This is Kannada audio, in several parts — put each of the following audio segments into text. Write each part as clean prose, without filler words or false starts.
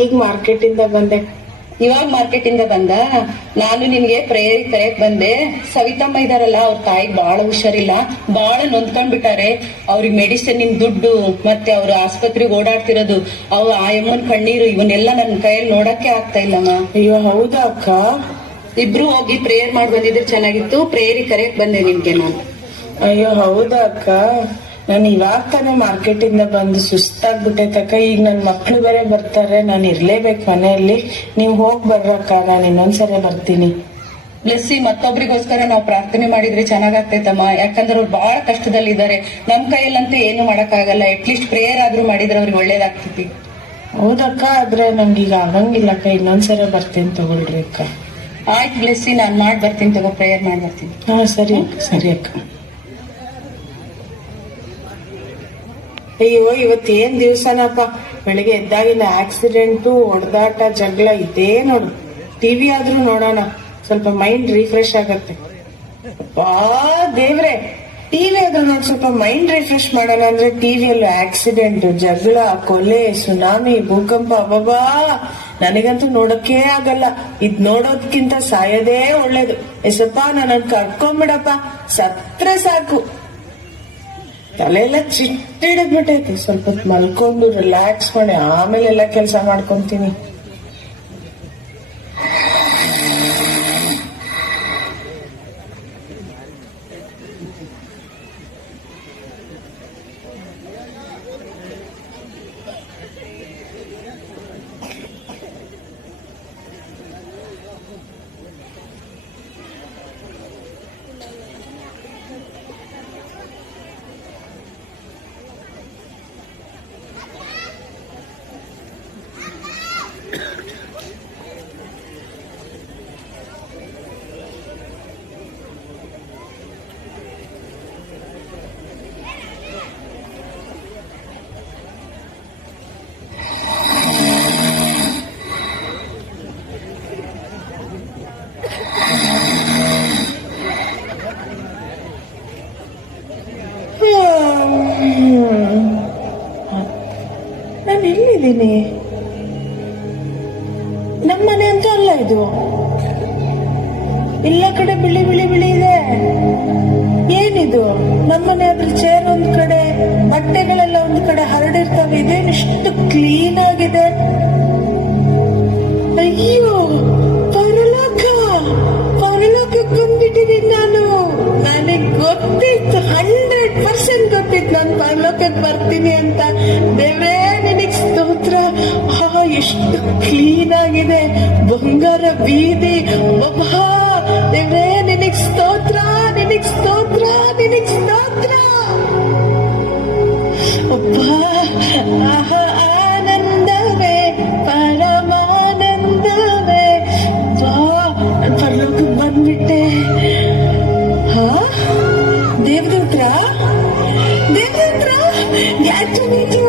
ಈಗ ಮಾರ್ಕೆಟ್ ಇಂದ ಬಂದೆ. ಇವಾಗ ಮಾರ್ಕೆಟ್ ಇಂದ ಬಂದ. ನಾನು ನಿನ್ಗೆ ಪ್ರೇಯರ್ ಕರೆಯಕ್ ಬಂದೆ. ಸವಿತಮ್ಮ ಇದಾರಲ್ಲ, ಅವ್ರ ತಾಯಿಗೆ ಬಾಳ ಹುಷಾರಿಲ್ಲ, ಬಾಳ ನೊಂದ್ಕೊಂಡ್ಬಿಟ್ಟಾರೆ. ಅವ್ರಿಗೆ ಮೆಡಿಸಿನ್ ದುಡ್ಡು ಮತ್ತೆ ಅವ್ರ ಆಸ್ಪತ್ರೆಗೆ ಓಡಾಡ್ತಿರೋದು, ಅವ್ರ ಆಯಮ್ಮನ್ ಕಣ್ಣೀರು ಇವನ್ನೆಲ್ಲ ನನ್ ಕೈಯಲ್ಲಿ ನೋಡಕ್ಕೆ ಆಗ್ತಾ ಇಲ್ಲಮ್ಮ. ಅಯ್ಯೋ ಹೌದಾ ಅಕ್ಕ? ಇಬ್ರು ಹೋಗಿ ಪ್ರೇಯರ್ ಮಾಡಿ ಬಂದಿದ್ರೆ ಚೆನ್ನಾಗಿತ್ತು. ಪ್ರೇಯರ್ ಕರೆಯಕ್ ಬಂದೆ ನಿಮ್ಗೆ ನಾನು. ಅಯ್ಯೋ ಹೌದಾ ಅಕ್ಕ? ನಾನು ಇವಾಗ ತಾನೇ ಮಾರ್ಕೆಟ್ ಇಂದ ಬಂದು ಸುಸ್ತಾಗ್ಬಿಟ್ಟೈತಕ್ಕ. ಈಗ ನನ್ ಮಕ್ಳು ಬೇರೆ ಬರ್ತಾರೆ, ನಾನು ಇರ್ಲೇಬೇಕು ಮನೆಯಲ್ಲಿ. ನೀವ್ ಹೋಗ್ ಬರ್ರಕ್ಕ, ನಾನು ಇನ್ನೊಂದ್ಸರಿ ಬರ್ತೀನಿ. ಬ್ಲೆಸ್ಸಿ, ಮತ್ತೊಬ್ರಿಗೋಸ್ಕರ ನಾವು ಪ್ರಾರ್ಥನೆ ಮಾಡಿದ್ರೆ ಚೆನ್ನಾಗಾಗ್ತೈತಮ್ಮ. ಯಾಕಂದ್ರೆ ಅವ್ರು ಬಹಳ ಕಷ್ಟದಲ್ಲಿದ್ದಾರೆ. ನಮ್ ಕೈಯಲ್ಲಂತೂ ಏನು ಮಾಡಕ್ ಆಗಲ್ಲ. ಅಟ್ಲೀಸ್ಟ್ ಪ್ರೇಯರ್ ಆದ್ರೂ ಮಾಡಿದ್ರೆ ಅವ್ರಿಗೆ ಒಳ್ಳೇದಾಗ್ತೈತಿ. ಹೌದಕ್ಕ, ಆದ್ರೆ ನಂಗೆ ಈಗ ಆಗಂಗಿಲ್ಲ ಅಕ್ಕ. ಇನ್ನೊಂದ್ಸರಿ ಬರ್ತೀನಿ ತಗೊಳ್ರಿ ಅಕ್ಕ. ಆಯ್ತು ಬ್ಲೆಸ್ಸಿ, ನಾನ್ ಮಾಡಿ ಬರ್ತೀನಿ ತಗೋ, ಪ್ರೇಯರ್ ಮಾಡಿ ಬರ್ತೀನಿ. ಹಾ ಸರಿ ಸರಿ ಅಕ್ಕ. ಅಯ್ಯೋ ಇವತ್ತೇನ್ ದಿವ್ಸನಪ್ಪ. ಬೆಳಿಗ್ಗೆ ಎದ್ದಾಗಿನ ಆಕ್ಸಿಡೆಂಟು, ಹೊಡೆದಾಟ, ಜಗಳ ಇದೇ ನೋಡು. ಟಿವಿ ಆದ್ರೂ ನೋಡೋಣ, ಸ್ವಲ್ಪ ಮೈಂಡ್ ರಿಫ್ರೆಶ್ ಆಗತ್ತೆ. ಬಾ ದೇವ್ರೆ, ಟಿವಿ ಆದ್ರೂ ನೋಡಿ ಸ್ವಲ್ಪ ಮೈಂಡ್ ರಿಫ್ರೆಶ್ ಮಾಡೋಣ ಅಂದ್ರೆ ಟಿವಿಯಲ್ಲೂ ಆಕ್ಸಿಡೆಂಟ್, ಜಗಳ, ಕೊಲೆ, ಸುನಾಮಿ, ಭೂಕಂಪ. ಅಬ್ಬಾ, ನನಗಂತೂ ನೋಡಕ್ಕೇ ಆಗಲ್ಲ. ಇದ್ ನೋಡೋದ್ಕಿಂತ ಸಾಯೋದೇ ಒಳ್ಳೇದು. ಎಸಪ್ಪ, ನನ್ನ ಕರ್ಕೊಂಡ್ಬಿಡಪ್ಪ, ಸತ್ರೆ ಸಾಕು. ತಲೆಯೆಲ್ಲ ಚಿಟ್ಟಿಡಿದ್ಬಿಟ್ಟೈತಿ. ಸ್ವಲ್ಪ ಹೊತ್ತು ಮಲ್ಕೊಂಡು ರಿಲ್ಯಾಕ್ಸ್ ಮಾಡಿ ಆಮೇಲೆ ಎಲ್ಲ ಕೆಲಸ ಮಾಡ್ಕೊಂತೀನಿ. ನಾನು ಎಲ್ಲಿದ್ದೀನಿ? ನಮ್ಮನೆ ಅಂತೂ ಅಲ್ಲ ಇದು. ಎಲ್ಲ ಕಡೆ ಬಿಳಿ ಬಿಳಿ ಬಿಳಿ ಇದೆ. ಏನಿದು? ಇದೇನಿಷ್ಟು ಕ್ಲೀನ್ ಆಗಿದೆ. ಅಯ್ಯೋ, ಪರಲೋಕಕ್ಕೆ ಬಂದ್ಬಿಟ್ಟಿದ್ದೀನಿ ನಾನು. ನನಗ್ ಗೊತ್ತಿತ್ತು, 100% ಗೊತ್ತಿತ್ತು ನಾನು ಪರಲೋಕಕ್ಕೆ ಬರ್ತೀನಿ ಅಂತ. ದೇವ್ರೇ ನಿನಗ್ ಸ್ತೋತ್ರ. ಎಷ್ಟು ಕ್ಲೀನ್ ಆಗಿದೆ, ಬಂಗಾರ ಬೀದಿ. ಒಬ್ಬ ದೇವ್ರೇ ನಿನಗ್ ಸ್ತೋತ್ರ, ನಿನಗ್ ಸ್ತೋತ್ರ, ನಿನಗ್ ಸ್ತೋತ್ರ. ಒಬ್ಬ ಆನಂದವೇ, ಪರಮಾನಂದವೇ. ಪರಲೋಕಕ್ಕೆ ಬಂದ್ಬಿಟ್ಟೆ. ದೇವದೂತ್ರ, ಗ್ಯಾಟ್ ಟು ಮೀಟ್ ಯು.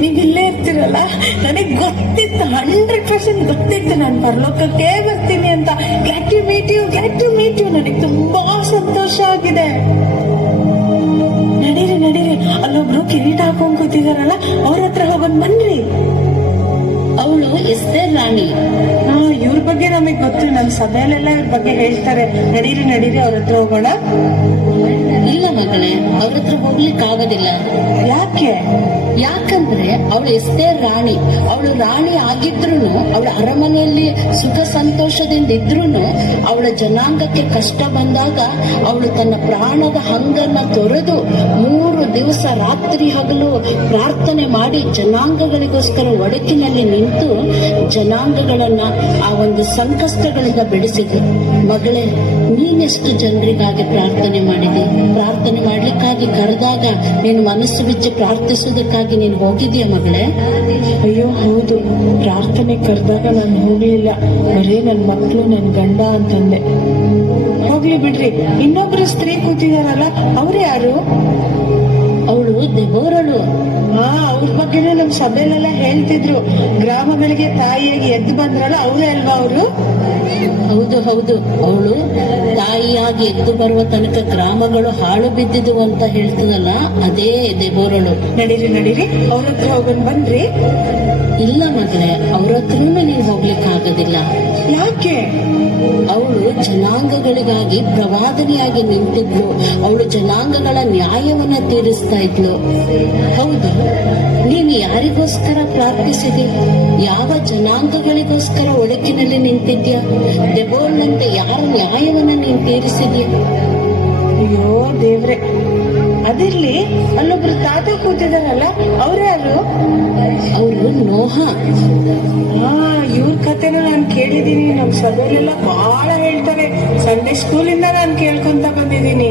ನೀವ್ ಇಲ್ಲೇ ಇರ್ತೀರಲ್ಲ, ನನಗ್ ಗೊತ್ತಿತ್ತು, 100% ಗೊತ್ತಿತ್ತು ನಾನು ಪರಲೋಕಕ್ಕೆ ಬರ್ತೀನಿ ಅಂತ. ಗ್ಯಾಟ್ ಟು ಮೀಟ್ ಯು. ನನಗೆ ತುಂಬಾ ಸಂತೋಷ ಆಗಿದೆ. ನಡೀರಿ, ಅಲ್ಲೊಬ್ರು ಕಿರೀಟ ಹಾಕೊಂಡ್ ಕೂತಿದಾರಲ್ಲ, ಅವ್ರ ಹತ್ರ ಹೋಗೋದ್ ಬನ್ರಿ. ಅವಳು ಎಸ್ತೇರ್ ರಾಣಿ. ಇವ್ರ ಬಗ್ಗೆ ನಮಗ್ ಗೊತ್ತು, ನಮ್ ಸಭೆಯಲ್ಲೆಲ್ಲ ಇವ್ರ ಬಗ್ಗೆ ಹೇಳ್ತಾರೆ. ನಡೀರಿ ಅವ್ರ ಹತ್ರ ಹೋಗೋಣ. ಇಲ್ಲ ಮಗಳೇ, ಅವ್ರ ಹತ್ರ ಹೋಗ್ಲಿಕ್ಕೆ ಆಗೋದಿಲ್ಲ. ಯಾಕೆ? ಯಾಕಂದ್ರೆ ಅವಳು ಎಸ್ತೇರ್ ರಾಣಿ. ಅವಳು ರಾಣಿ ಆಗಿದ್ರು, ಅವಳ ಅರಮನೆಯಲ್ಲಿ ಸುಖ ಸಂತೋಷದಿಂದ ಇದ್ರು, ಅವಳ ಜನಾಂಗಕ್ಕೆ ಕಷ್ಟ ಬಂದಾಗ ಅವಳು ತನ್ನ ಪ್ರಾಣದ ಹಂಗನ್ನ ತೊರೆದು 3 ದಿವಸ ರಾತ್ರಿ ಹಗಲು ಪ್ರಾರ್ಥನೆ ಮಾಡಿ ಜನಾಂಗಗಳಿಗೋಸ್ಕರ ಒಡಕಿನಲ್ಲಿ ನಿಂತು ಜನಾಂಗಗಳನ್ನ ಆ ಒಂದು ಸಂಕಷ್ಟಗಳಿಂದ ಬಿಡಿಸಿದ್ರು. ಮಗಳೇ, ನೀನೆಷ್ಟು ಜನರಿಗಾಗಿ ಪ್ರಾರ್ಥನೆ ಮಾಡಿದೆ? ಪ್ರಾರ್ಥನೆ ಮಾಡ್ಲಿಕ್ಕಾಗಿ ಕರೆದಾಗ ನೀನು ಮನಸ್ಸು ಬಿಚ್ಚಿ ಪ್ರಾರ್ಥಿಸುವುದಕ್ಕಾಗಿ ನೀನು ಹೋಗಿದೀಯ ಮಗಳೇ? ಅಯ್ಯೋ ಹೌದು, ಪ್ರಾರ್ಥನೆ ಕರೆದಾಗ ನಾನು ಹೋಗ್ಲಿಲ್ಲ. ಬರೀ ನನ್ ಮಕ್ಳು, ನನ್ ಗಂಡ ಅಂತಂದೆ. ಹೋಗ್ಲಿ ಬಿಡ್ರಿ. ಇನ್ನೊಬ್ರು ಸ್ತ್ರೀ ಕೂತಿದಾರಲ್ಲ, ಅವ್ರು ಯಾರು? ಅವಳು ದೆಬೋರಳು. ಅವ್ರ ಬಗ್ಗೆನೂ ನಮ್ ಸಭೆಯಲ್ಲೆಲ್ಲ ಹೇಳ್ತಿದ್ರು. ಗ್ರಾಮಗಳಿಗೆ ತಾಯಿಯಾಗಿ ಎದ್ದು ಬಂದ್ರಲ್ಲ, ಅವರೇ ಅಲ್ವಾ ಅವರು? ಹೌದು, ಅವಳು ತಾಯಿಯಾಗಿ ಎದ್ದು ಬರುವ ತನಕ ಗ್ರಾಮಗಳು ಹಾಳು ಬಿದ್ದಿದ್ದು ಅಂತ ಹೇಳ್ತದಲ್ಲ, ಅದೇ ದೆಬೋರಳು. ನಡೀರಿ ಅವ್ರ ಹತ್ರ ಹೋಗೋಣ ಬನ್ರಿ. ಇಲ್ಲ ಮಗಳೇ, ಅವ್ರ ಹತ್ರನೂ ನೀನ್ ಹೋಗ್ಲಿಕ್ಕೆ ಆಗೋದಿಲ್ಲ. ಯಾಕೆ? ಅವಳು ಜನಾಂಗಗಳಿಗಾಗಿ ಪ್ರವಾದನೆಯಾಗಿ ನಿಂತಿದ್ಲು. ಅವಳು ಜನಾಂಗಗಳ ನ್ಯಾಯವನ್ನ ತೀರಿಸ್ತಾ ಇದ್ಲು. ಹೌದು, ನೀನು ಯಾರಿಗೋಸ್ಕರ ಪ್ರಾರ್ಥಿಸಿದೆ? ಯಾವ ಜನಾಂಗಗಳಿಗೋಸ್ಕರ ಒಳಕಿನಲ್ಲಿ ನಿಂತಿದ್ಯಾ? ದೆಬೋರ್ನಂತೆ ಯಾರ ನ್ಯಾಯವನ್ನ ನೀನು ತೀರಿಸಿದ್ಯಾ? ಅಯ್ಯೋ ದೇವ್ರೆ, ಅದಿರ್ಲಿ, ಅಲ್ಲೊಬ್ರು ತಾತ ಕೂತಿದಾರಲ್ಲ, ಅವ್ರ್ಯಾರು? ಅವರು ನೋಹ. ಇವ್ರ ಕಥೆನ ನಾನು ಕೇಳಿದೀನಿ. ನಮ್ ಸಭೆಯಲ್ಲೆಲ್ಲ ಬಹಳ ಹೇಳ್ತಾರೆ. ಸಂಡೇ ಸ್ಕೂಲಿಂದ ನಾನು ಕೇಳ್ಕೊಂತ ಬಂದಿದ್ದೀನಿ.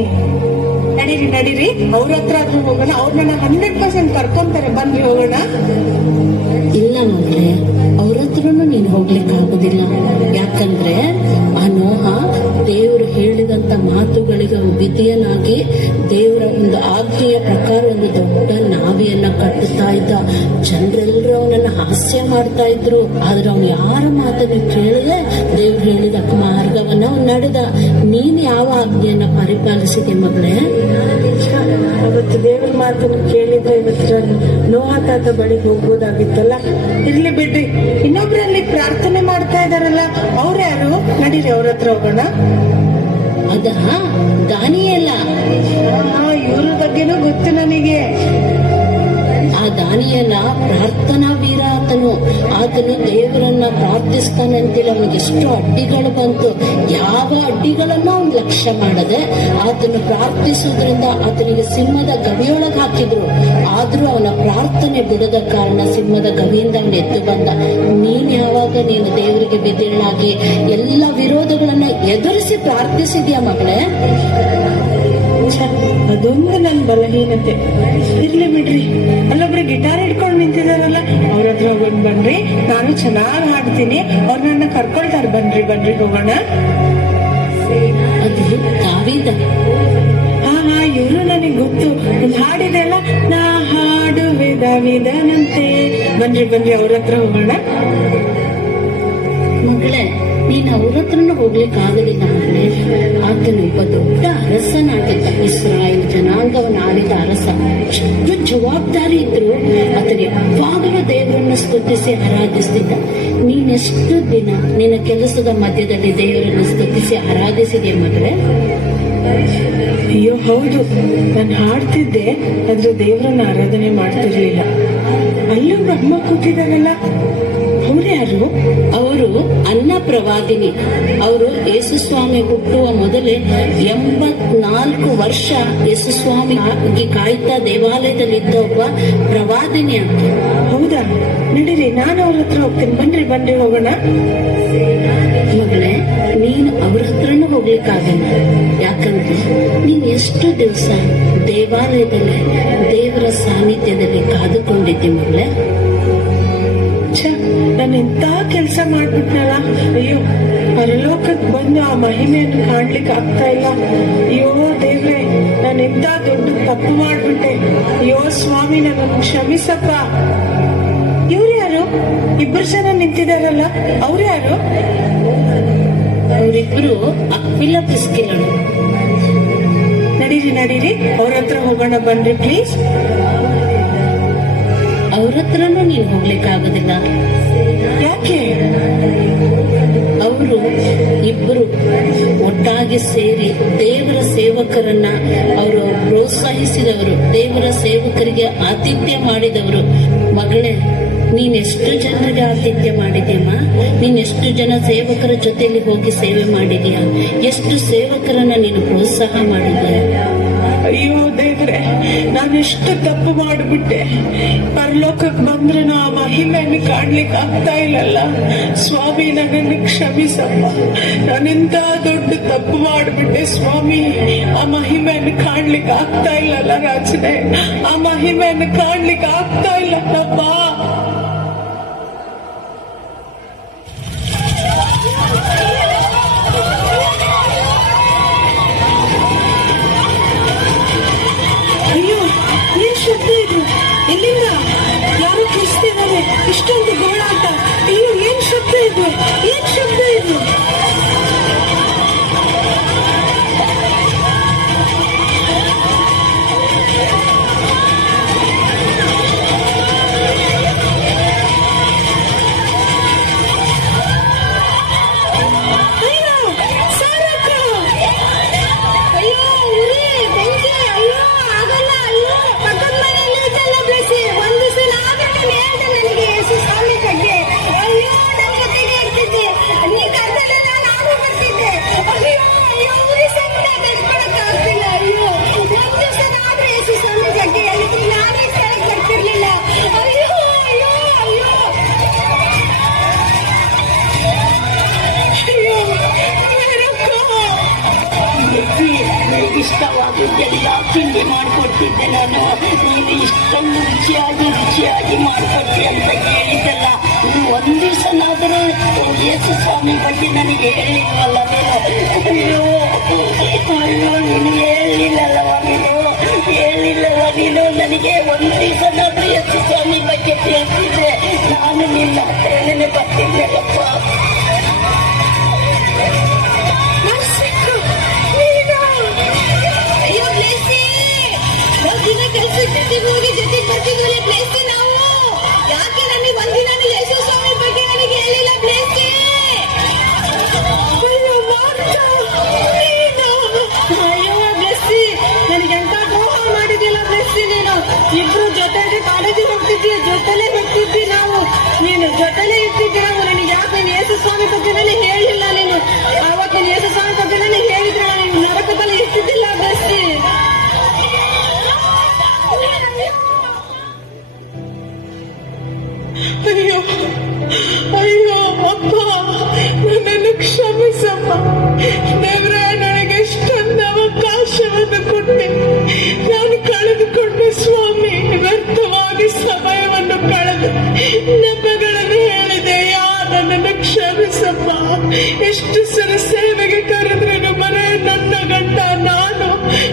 ನಡೀರಿ ಅವ್ರ ಹತ್ರ ಹೋಗೋಣ. ಅವ್ರನ್ನ 100% ಕರ್ಕೊಂತಾರೆ. ಬನ್ರಿ ಹೋಗೋಣ. ಇಲ್ಲ ಮಗಳೇ, ಅವ್ರ ಹತ್ರನು ನೀನು ಹೋಗ್ಲಿಕ್ಕೆ ಆಗುದಿಲ್ಲ. ಯಾಕಂದ್ರೆ ಆ ನೋಹ ದೇವರು ಹೇಳಿದಂತ ಮಾತುಗಳಿಗೆ ವಿಧಿಯನಾಗಿ ದೇವರ ಒಂದು ಆಜ್ಞೆಯ ಪ್ರಕಾರ ಒಂದು ದೊಡ್ಡ ನಾವಿಯನ್ನ ಕಟ್ಟುತ್ತಾ ಇದ್ದ. ಜನರೆಲ್ಲರೂ ಅವನನ್ನ ಹಾಸ್ಯ ಮಾಡ್ತಾ ಇದ್ರು. ಆದ್ರೆ ಅವನು ಯಾರ ಮಾತನ್ನು ಕೇಳದೆ ದೇವ್ರು ಹೇಳಿದ ಮಾರ್ಗವನ್ನ ಅವನು ನಡೆದ. ನೀನ್ ಯಾವ ಆಜ್ಞೆಯನ್ನ ಪರಿಪಾಲಿಸಿದೆ ಮಗಳೇ? ಅವತ್ತು ದೇವ್ರ ಮಾತನ್ನು ಕೇಳಿದ್ರೆ ಇವತ್ತು ನೋಹ ತಾತ ಬಳಿಗೆ ಹೋಗ್ಬೋದಾಗಿತ್ತಲ್ಲ. ಇರ್ಲಿ ಬಿಡ್ರಿ. ಇನ್ನೊಬ್ರಲ್ಲಿ ಪ್ರಾರ್ಥನೆ ಮಾಡ್ತಾ ಇದಾರಲ್ಲ, ಅವ್ರ್ಯಾರು? ನಡೀರಿ ಅವ್ರ ಹತ್ರ ಹೋಗೋಣ. ಅದ ದಾನಿಯೇಲ. ಇವ್ರ ಬಗ್ಗೆನೂ ಗೊತ್ತು ನನಗೆ. ಆ ದಾನಿಯೇಲ ಪ್ರಾರ್ಥನಾ ವೀರ ಆತನು ದೇವರನ್ನ ಪ್ರಾರ್ಥಿಸ್ತಾನಂತಿಲ್ಲ. ಅವನಿಗೆ ಎಷ್ಟು ಅಡ್ಡಿಗಳು ಬಂತು. ಯಾವ ಅಡ್ಡಿಗಳನ್ನ ಅವನು ಲಕ್ಷ್ಯ ಮಾಡದೆ ಆತನು ಪ್ರಾರ್ಥಿಸುವುದರಿಂದ ಆತನಿಗೆ ಸಿಂಹದ ಗವಿಯೊಳಗೆ ಹಾಕಿದ್ರು. ಆದ್ರೂ ಅವನ ಪ್ರಾರ್ಥನೆ ಬಿಡದ ಕಾರಣ ಸಿಂಹದ ಗವಿಯಿಂದ ಅವನು ಎದ್ದು ಬಂದ. ನೀನ್ ಯಾವಾಗ ನೀನು ದೇವರಿಗೆ ಬಿದ್ದಿಳಾಗಿ ಎಲ್ಲ ವಿರೋಧಗಳನ್ನ ಎದುರಿಸಿ ಪ್ರಾರ್ಥಿಸಿದ್ಯಾ ಮಗಳೇ? ಅದೊಂದು ನನ್ ಬಲಹೀನತೆ. ಇರ್ಲಿ ಬಿಡ್ರಿ. ಅಲ್ಲೊಬ್ರು ಗಿಟಾರ್ ಹಿಡ್ಕೊಂಡು ನಿಂತಿದಾರಲ್ಲ, ಅವ್ರ ಹತ್ರ ಹೋಗೋಣ ಬನ್ರಿ. ನಾನು ಚೆನ್ನಾಗಿ ಹಾಡ್ತೀನಿ, ಅವ್ರು ನನ್ನ ಕರ್ಕೊಳ್ತಾರೆ. ಬನ್ರಿ ಹೋಗೋಣ. ಅದು ದಾವೀದ. ಇವರು ನನಗೆ ಗೊತ್ತು. ಒಂದು ಹಾಡಿದೆ ಅಲ್ಲ, ನಾ ಹಾಡುವೆ ದಾವೀದನಂತೆ. ಬನ್ರಿ ಅವ್ರ ಹತ್ರ ಹೋಗೋಣ. ಮಗಳೇ, ನೀನ್ ಅವ್ರ ಹತ್ರನೂ ಹೋಗ್ಲಿಕ್ಕೆ ಆಗೋದಿಲ್ಲ ಮಗಳೇ. ಆತನು ಒಬ್ಬ ದೊಡ್ಡ ಅರಸನಾಗಿದ್ದ. ಇಸ್ರಾಯೇಲ್ ಜನಾಂಗವನ್ನ ಆಳಿದ ಅರಸ. ಎಷ್ಟು ಜವಾಬ್ದಾರಿ ಇದ್ರು ಆತನು ಯಾವಾಗಲೂ ದೇವರನ್ನು ಸ್ತುತಿಸಿ ಆರಾಧಿಸ್ತಿದ್ದ. ನೀನೆಷ್ಟು ದಿನ ನಿನ್ನ ಕೆಲಸದ ಮಧ್ಯದಲ್ಲಿ ದೇವರನ್ನು ಸ್ತುತಿಸಿ ಆರಾಧಿಸಿದೆ ಮಗಳೇ? ಅಯ್ಯೋ ಹೌದು, ನಾನು ಹಾಡ್ತಿದ್ದೆ ಆದ್ರೆ ದೇವರನ್ನ ಆರಾಧನೆ ಮಾಡ್ತಿರ್ಲಿಲ್ಲ. ಅಲ್ಲೊಬ್ಬ ಅಮ್ಮ ಕೂತಿದಾರಲ್ಲ, ಅವ್ರ್ಯಾರು? ಅವರು ಅನ್ನ ಪ್ರವಾದಿನಿ. ಅವರು ಯೇಸುಸ್ವಾಮಿ ಹುಟ್ಟುವ ಮೊದಲೇ 84 ವರ್ಷ ಯೇಸುಸ್ವಾಮಿ ಕಾಯ್ತಾ ದೇವಾಲಯದಲ್ಲಿದ್ದ ಒಬ್ಬ ಪ್ರವಾದಿನಿ ಅಂತ. ಹೌದಾ? ನಡೀರಿ, ನಾನು ಅವ್ರ ಹತ್ರ ಹೋಗ್ತೀನಿ. ಬನ್ರಿ ಹೋಗೋಣ. ಮಗಳೇ, ನೀನು ಅವ್ರ ಹತ್ರನೂ ಹೋಗ್ಲಿಕ್ಕಾಗಲ್ಲ. ಯಾಕಂದ್ರೆ ನೀನ್ ಎಷ್ಟು ದಿವಸ ದೇವಾಲಯದಲ್ಲಿ ದೇವರ ಸಾನ್ನಿಧ್ಯದಲ್ಲಿ ಕಾದುಕೊಂಡಿದ್ದೆ ಮಗಳೇ. ನಾನು ಎಂತ ಕೆಲಸ ಮಾಡ್ಬಿಟ್ನಲ್ಲ. ಅಯ್ಯೋ, ಪರಲೋಕಕ್ಕೆ ಬಂದು ಆ ಮಹಿಮೆಯನ್ನು ಕಾಣ್ಲಿಕ್ಕೆ ಆಗ್ತಾ ಇಲ್ಲ. ಅಯ್ಯೋ ದೇವ್ರೆ, ನಾನು ಎಂತ ದೊಡ್ಡ ತಪ್ಪು ಮಾಡ್ಬಿಟ್ಟೆ. ಅಯ್ಯೋ ಸ್ವಾಮಿ, ನನ್ನನ್ನು ಕ್ಷಮಿಸಪ್ಪ. ಇವ್ರು ಯಾರು? ಇಬ್ಬರು ಜನ ನಿಂತಿದಾರಲ್ಲ, ಅವ್ರು ಯಾರು? ಅವರಿಬ್ರು ಅಕ್ವಿಲ ಪ್ರಿಸ್ಕಿಲರು. ನಡೀರಿ, ಅವ್ರ ಹತ್ರ ಹೋಗೋಣ. ಬನ್ರಿ ಪ್ಲೀಸ್. ಅವ್ರ ಹತ್ರನೂ ನೀನ್ ಹೋಗ್ಲಿಕ್ಕಾಗೋದಿಲ್ಲ. ಯಾಕೆ? ಅವರು ಇಬ್ಬರು ಒಟ್ಟಾಗಿ ಸೇರಿ ದೇವರ ಸೇವಕರನ್ನ ಅವರು ಪ್ರೋತ್ಸಾಹಿಸಿದವರು, ದೇವರ ಸೇವಕರಿಗೆ ಆತಿಥ್ಯ ಮಾಡಿದವರು. ಮಗಳೇ, ನೀನೆಷ್ಟು ಜನರಿಗೆ ಆತಿಥ್ಯ ಮಾಡಿದ್ಯಮ್ಮ? ನೀನೆಷ್ಟು ಜನ ಸೇವಕರ ಜೊತೆಯಲ್ಲಿ ಹೋಗಿ ಸೇವೆ ಮಾಡಿದ್ಯಾ? ಎಷ್ಟು ಸೇವಕರನ್ನ ನೀನು ಪ್ರೋತ್ಸಾಹ ಮಾಡಿದ್ಯಾ? ಅಯ್ಯೋ ದೇವ್ರೆ, ನಾನೆಷ್ಟು ತಪ್ಪು ಮಾಡಿಬಿಟ್ಟೆ. ಪರಲೋಕಕ್ಕೆ ಬಂದ್ರೆ ನಾ ಮಹಿಮೆಯನ್ನು ಕಾಣ್ಲಿಕ್ಕೆ ಆಗ್ತಾ ಇಲ್ಲಲ್ಲ. ಸ್ವಾಮಿ, ನನ್ನನ್ನು ಕ್ಷಮಿಸಪ್ಪ. ನಾನೆಂತ ದೊಡ್ಡ ತಪ್ಪು ಮಾಡಿಬಿಟ್ಟೆ ಸ್ವಾಮಿ. ಆ ಮಹಿಮೆಯನ್ನು ಕಾಣ್ಲಿಕ್ಕೆ ಆಗ್ತಾ ಇಲ್ಲಲ್ಲ ರಾಜನೇ. ಆ ಮಹಿಮೆಯನ್ನು ಕಾಣ್ಲಿಕ್ಕೆ ಆಗ್ತಾ ಇಲ್ಲಪ್ಪ. ಎಲ್ಲಿಂದ ಯಾರು ಕಿಸ್ತಿದ್ದಾರೆ? ಇಷ್ಟೊಂದು ಗೋಳಾಟ. ಅಯ್ಯೋ, ಏನ್ ಶಬ್ದ ಇದು? ಇಷ್ಟವಾದದ್ದೆಲ್ಲ ತಿಂಡಿ ಮಾಡಿಕೊಡ್ತಿದ್ದೆ ನಾನು. ನೀನು ಇಷ್ಟೊಂದು ರುಚಿಯಾಗಿ ಮಾಡಿಕೊಡ್ತಿ ಅಂತ ಕೇಳಿದ್ದಲ್ಲ. ಒಂದು ದಿವಸನಾದರೂ ಯೇಸು ಸ್ವಾಮಿ ಬಗ್ಗೆ ನನಗೆ ಹೇಳಿಲ್ವಲ್ಲ ನೀನು? ಅಯ್ಯೋ, ನೀನು ಹೇಳಿಲ್ಲವ ನೀನು ನನಗೆ. ಒಂದು ದಿವಸನಾದ್ರೂ ಯೇಸು ಸ್ವಾಮಿ ಬಗ್ಗೆ ತಿಳಿಸಿದ್ದೆ, ನಾನು ನಿನ್ನ ಹತ್ರನೇ ಬರ್ತಿದ್ದೆಲ್ಲಪ್ಪ. ಜೊತೆಗೆ ಬರ್ತಿದ್ವಲ್ಲ ಪ್ಲೇಸಿ ನಾವು. ಯಾಕೆ ನನಗೆ ಒಂದಿನ ಯೇಸು ಸ್ವಾಮಿ ಬಗ್ಗೆ ನನಗೆ ಹೇಳಿಲ್ಲ ಪ್ಲೇಸಿ? ಅಯ್ಯೋ ಬ್ಲೆಸ್ಸಿ, ನನಗೆಂತ ದ್ರೋಹ ಮಾಡಿದಿಲ್ಲ ಬ್ಲೆಸ್ಸಿ ನೀನು. ಇಬ್ರು ಜೊತೆಗೆ ಕಾಲೇಜಿಗೆ ಹೋಗ್ತಿದ್ವಿ, ಜೊತೆಲೇ ಬರ್ತಿದ್ವಿ ನಾವು. ನೀನು ಜೊತೆಲೇ ಇರ್ತಿದ್ದಿ ನಾವು. ನನಗೆ ಯಾಕೆ ನೀನು ಯೇಸು ಸ್ವಾಮಿ ಬಗ್ಗೆ ನನಗೆ ಹೇಳಿಲ್ಲ ನೀನು? ಆವತ್ತು ನೀನು ಯೇಸು ಸ್ವಾಮಿ ಬಗ್ಗೆ ನನಗೆ ಹೇಳಿದ್ರೆ ನೀನು ನರಕದಲ್ಲಿ ಇರ್ತಿದ್ದಿಲ್ಲ ಬ್ಲೆಸ್ಸಿ. ಅಯ್ಯೋ ಅಪ್ಪ, ನನ್ನನ್ನು ಕ್ಷಮಿಸಪ್ಪ ದೇವ್ರೆ. ನನಗೆ ಎಷ್ಟೊಂದು ಅವಕಾಶವನ್ನು ಕೊಟ್ಟೆ, ನಾನು ಕಳೆದುಕೊಂಡೆ ಸ್ವಾಮಿ. ವ್ಯರ್ಥವಾಗಿ ಸಮಯವನ್ನು ಕಳೆದು ನೆಪಗಳನ್ನು ಹೇಳಿದೆ. ನನ್ನನ್ನು ಕ್ಷಮಿಸಪ್ಪ. ಎಷ್ಟು ಸಲ ಸೇವೆಗೆ ಕರೆದ್ರೇನು ಮನೆ ನನ್ನ ಗಂಡ ನಾನು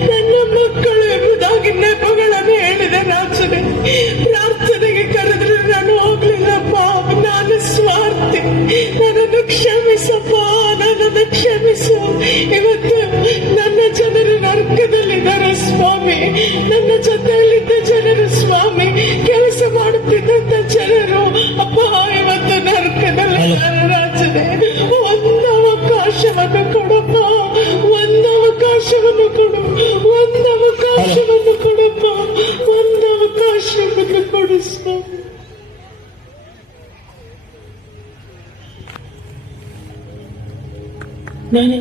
ನನ್ನ ಮಕ್ಕಳು ಎಂಬುದಾಗಿ ನೆಪಗಳನ್ನು ಹೇಳಿದೆ ರಾಜನೇ. ಪ್ರಾರ್ಥನೆಗೆ ಕರೆದ್ರೆ ನಾನು ಹೋಗ್ಲಿಲ್ಲಪ್ಪ. ನಾನು ಸ್ವಾರ್ಥಿ. ನನ್ನನ್ನು ಕ್ಷಮಿಸಪ್ಪ, ನನ್ನನ್ನು ಕ್ಷಮಿಸು. ಇವತ್ತು ನನ್ನ ಜನರು ನರಕದಲ್ಲಿದ್ದಾರೆ ಸ್ವಾಮಿ. ನನ್ನ ಜೊತೆಯಲ್ಲಿದ್ದ ಜನರು ಸ್ವಾಮಿ, ಕೆಲಸ ಮಾಡುತ್ತಿದ್ದಂತ ಜನರು ಅಪ್ಪ ಇವತ್ತು ನರಕದಲ್ಲಿದ್ದಾರೆ ರಾಜನೇ. ಒಂದು ಅವಕಾಶವನ್ನು ಕೊಡಪ್ಪ, ಒಂದು ಅವಕಾಶವನ್ನು ಕೊಡು. ಕೊಡು, ಒಂದು ಅವಕಾಶವನ್ನು ಕೊಡಪ್ಪ, ಒಂದು ಅವಕಾಶವನ್ನು ಕೊಡು ಸ್ವಾಮಿ. ನಾನೇ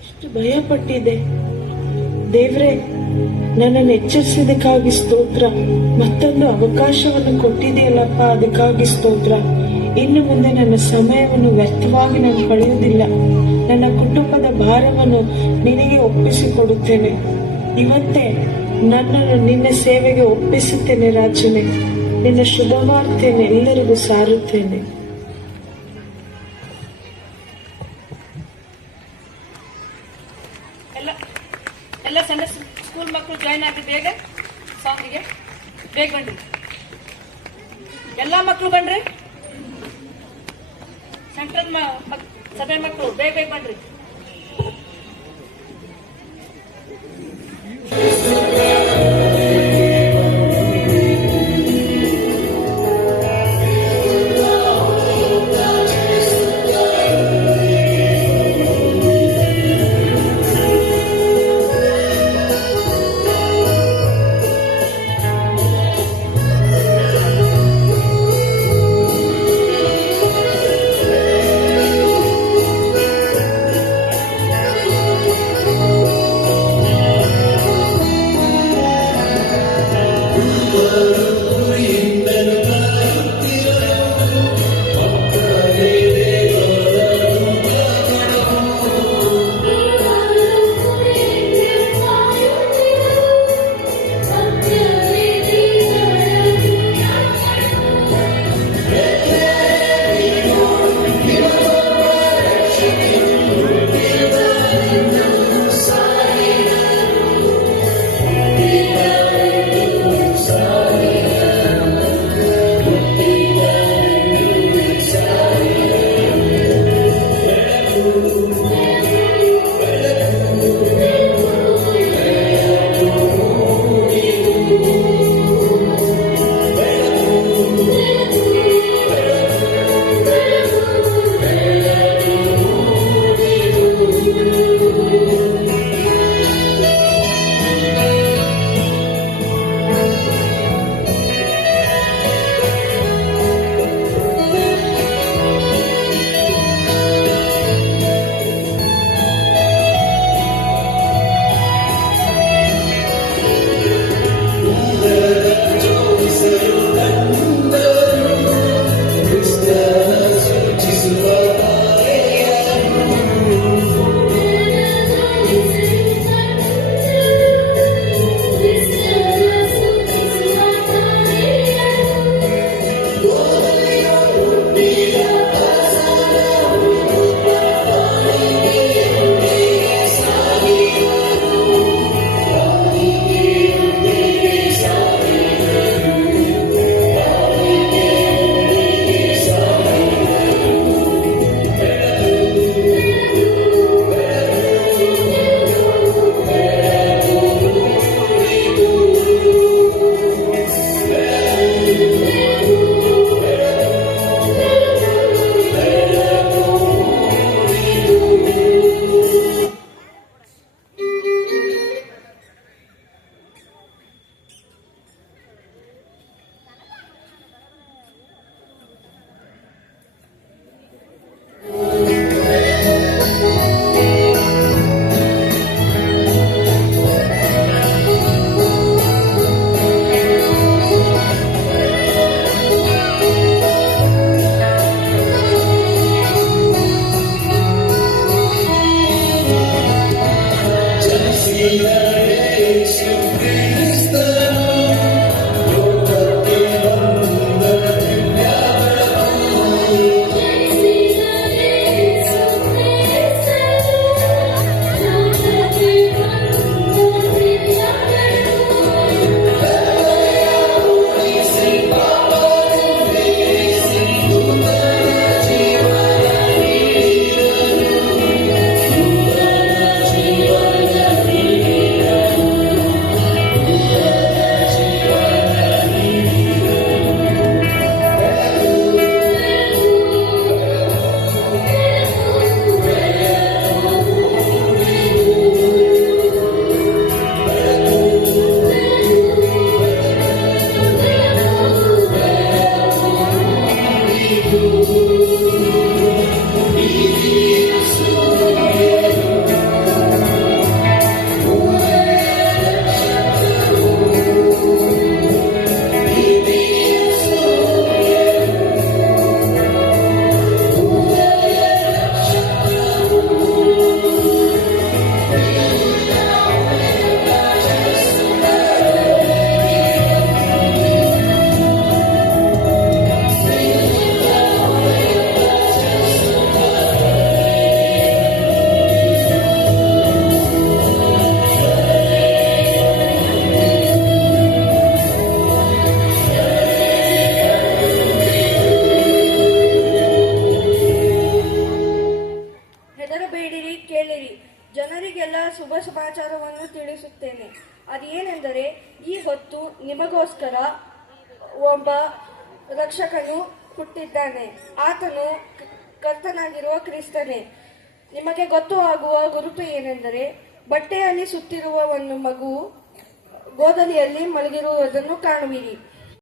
ಎಷ್ಟು ಭಯ ಪಟ್ಟಿದ್ದೆ ದೇವ್ರೆ, ನನ್ನನ್ನು ಎಚ್ಚರಿಸಿದಕ್ಕಾಗಿ ಸ್ತೋತ್ರ. ಮತ್ತೊಂದು ಅವಕಾಶವನ್ನು ಕೊಟ್ಟಿದೆಯಲ್ಲಪ್ಪ, ಅದಕ್ಕಾಗಿ ಸ್ತೋತ್ರ. ಇನ್ನು ಮುಂದೆ ನನ್ನ ಸಮಯವನ್ನು ವ್ಯರ್ಥವಾಗಿ ನಾನು ಕಳೆಯುವುದಿಲ್ಲ. ನನ್ನ ಕುಟುಂಬದ ಭಾರವನ್ನು ನಿನಗೆ ಒಪ್ಪಿಸಿಕೊಡುತ್ತೇನೆ. ಇವತ್ತೇ ನನ್ನನ್ನು ನಿನ್ನ ಸೇವೆಗೆ ಒಪ್ಪಿಸುತ್ತೇನೆ ರಾಜನೇ. ನಿನ್ನ ಶುಭವಾರ್ತೆಯನ್ನು ಎಲ್ಲರಿಗೂ ಸಾರುತ್ತೇನೆ. ಎಲ್ಲ ಸಣ್ಣ ಸ್ಕೂಲ್ ಮಕ್ಕಳು ಜಾಯ್ನ್ ಆಗಿ ಬೇಗ ಸಾಂಗಿಗೆ ಬೇಗ ಬನ್ರಿ. ಎಲ್ಲಾ ಮಕ್ಕಳು ಬನ್ರಿ. ಸೆಂಟ್ರಲ್ ಸಭೆ ಮಕ್ಕಳು ಬೇಗ ಬೇಗ ಬನ್ರಿ. ಸಮಾಚಾರವನ್ನು ತಿಳಿಸುತ್ತೇನೆ. ಅದೇನೆಂದರೆ, ಈ ಹೊತ್ತು ನಿಮಗೋಸ್ಕರ ಒಬ್ಬ ರಕ್ಷಕನು ಹುಟ್ಟಿದ್ದಾನೆ. ಆತನು ಕರ್ತನಾಗಿರುವ ಕ್ರಿಸ್ತನೇ. ನಿಮಗೆ ಗೊತ್ತು ಆಗುವ ಗುರುತು ಏನೆಂದರೆ, ಬಟ್ಟೆಯಲ್ಲಿ ಸುತ್ತಿರುವ ಒಂದು ಮಗು ಗೋದಲಿಯಲ್ಲಿ ಮಲಗಿರುವುದನ್ನು ಕಾಣುವಿರಿ.